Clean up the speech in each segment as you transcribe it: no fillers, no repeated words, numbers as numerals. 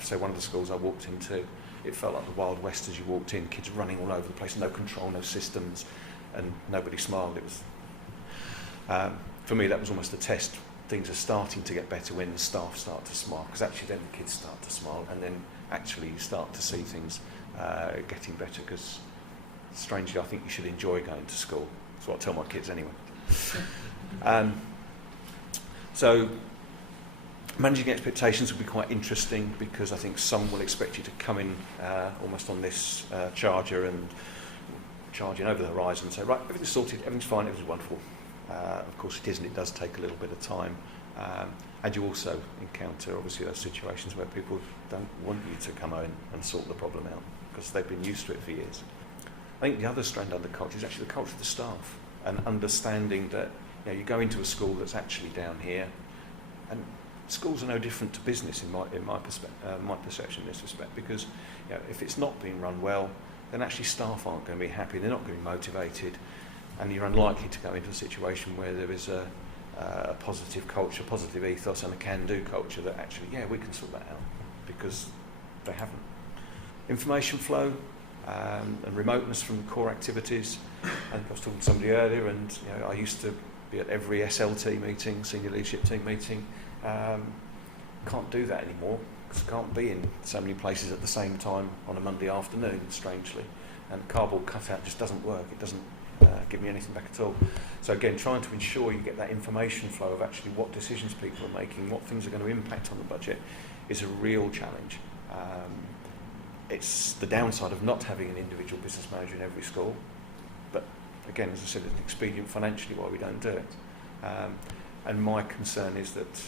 have to say, one of the schools I walked into, it felt like the Wild West as you walked in, kids running all over the place, no control, no systems, and nobody smiled. It was, for me, that was almost a test. Things are starting to get better when the staff start to smile, because actually then the kids start to smile, and then actually you start to see things getting better, because strangely I think you should enjoy going to school. That's what I tell my kids anyway. So managing expectations will be quite interesting, because I think some will expect you to come in almost on this charger and charging over the horizon and say, right, everything's sorted, everything's fine, everything's wonderful. Of course it isn't, it does take a little bit of time. And you also encounter obviously those situations where people don't want you to come in and sort the problem out, because they've been used to it for years. I think the other strand under culture is actually the culture of the staff, and understanding that you go into a school that's actually down here, and schools are no different to business in my perception in this respect, because if it's not being run well, then actually staff aren't going to be happy, they're not going to be motivated, and you're unlikely to go into a situation where there is a positive culture, positive ethos and a can-do culture that actually, we can sort that out, because they haven't. Information flow and remoteness from core activities. I think I was talking to somebody earlier, and I used to be at every SLT meeting, senior leadership team meeting. Can't do that anymore, because I can't be in so many places at the same time on a Monday afternoon, strangely. And cardboard cutout just doesn't work. It doesn't give me anything back at all. So again, trying to ensure you get that information flow of actually what decisions people are making, what things are going to impact on the budget, is a real challenge. It's the downside of not having an individual business manager in every school, but again, as I said, it's an expedient financially why we don't do it. And my concern is that,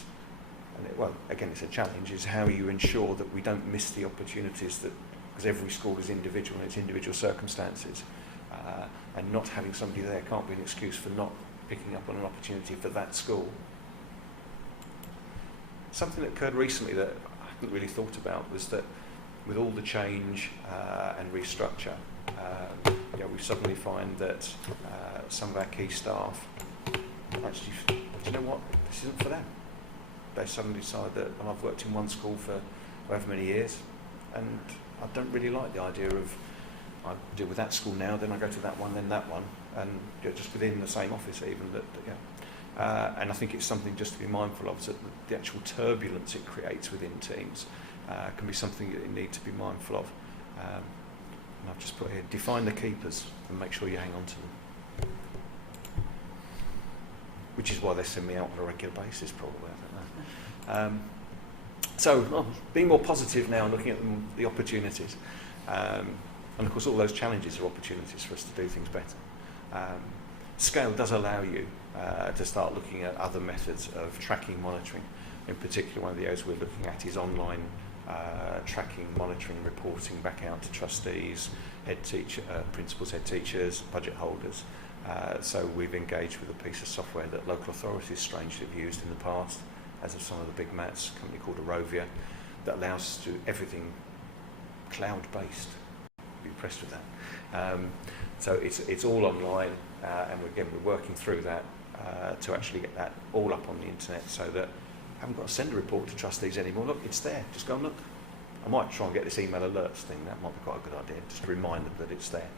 again, it's a challenge, is how you ensure that we don't miss the opportunities, that because every school is individual in its individual circumstances, and not having somebody there can't be an excuse for not picking up on an opportunity for that school. Something that occurred recently that I hadn't really thought about was that with all the change and restructure, we suddenly find that some of our key staff actually, do you know what, this isn't for them. They suddenly decide that, and I've worked in one school for however many years, and I don't really like the idea of, I deal with that school now, then I go to that one, then that one, and just within the same office even. And I think it's something just to be mindful of, that the actual turbulence it creates within teams can be something that you need to be mindful of. And I've just put here, define the keepers and make sure you hang on to them. Which is why they send me out on a regular basis, probably, I don't know. So, being more positive now and looking at the opportunities. And of course all those challenges are opportunities for us to do things better. Scale does allow you to start looking at other methods of tracking, monitoring. In particular, one of the areas we're looking at is online tracking, monitoring, reporting back out to trustees, principals, head teachers, budget holders. So we've engaged with a piece of software that local authorities strangely have used in the past, as of some of the big mats, a company called Arovia, that allows us to do everything cloud-based. Be impressed with that. So it's all online, and we're working through that to actually get that all up on the internet, so that I haven't got to send a report to trustees anymore. Look, it's there, just go and look. I might try and get this email alerts thing, that might be quite a good idea, just to remind them that it's there.